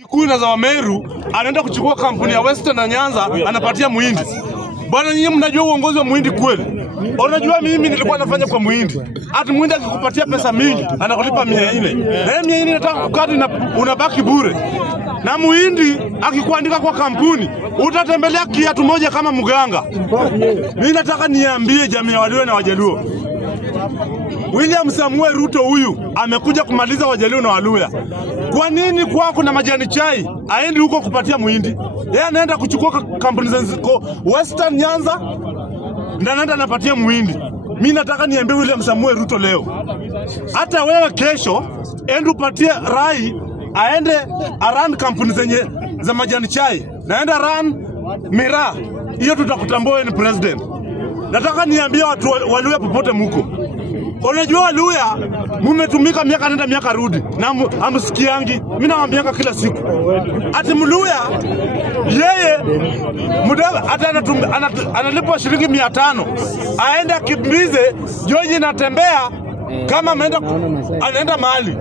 Kikuyu na za Wameru anaenda kuchukua kampuni ya Western na Nyanza anapatia Muhindi. Bwana nyinyi mnajua uongozi wa Muhindi kweli? Unajua mimi nilikuwa nafanya kwa Muhindi. Ati Muhindi akikupatia pesa mingi anakulipa 400. Na 400 nataka kukati na unabaki bure. Na Muhindi akikuandika kwa kampuni utatembelea kiatu moja kama mganga. Mimi nataka niambie jamii ya Waluo na Wajaluo. William Samuel Ruto huyu amekuja kumaliza Wajaluo na Waluya. Kwa nini kwa kuna majani chai aendi huko kupatia Muhindi? Yeye anaenda kuchukua kampuni zako Western Nyanza ndio anaenda anapatia Muhindi. Mimi nataka niambie William Samuel Ruto leo, hata wewe kesho ende upatie Rai aende aran kampuni zenye za majani chai, naenda ran Mira, hiyo tutakutambua ni president. Nataka niambie watu Waluya popote muko. Unajua Waluya mumetumika miaka nenda miaka rudi na amsikiangi. Mimi nawaambianga kila siku. Ati Mluya yeye muda hata analipwa shilingi 500 aende akimbize George natembea kama anaenda mahali.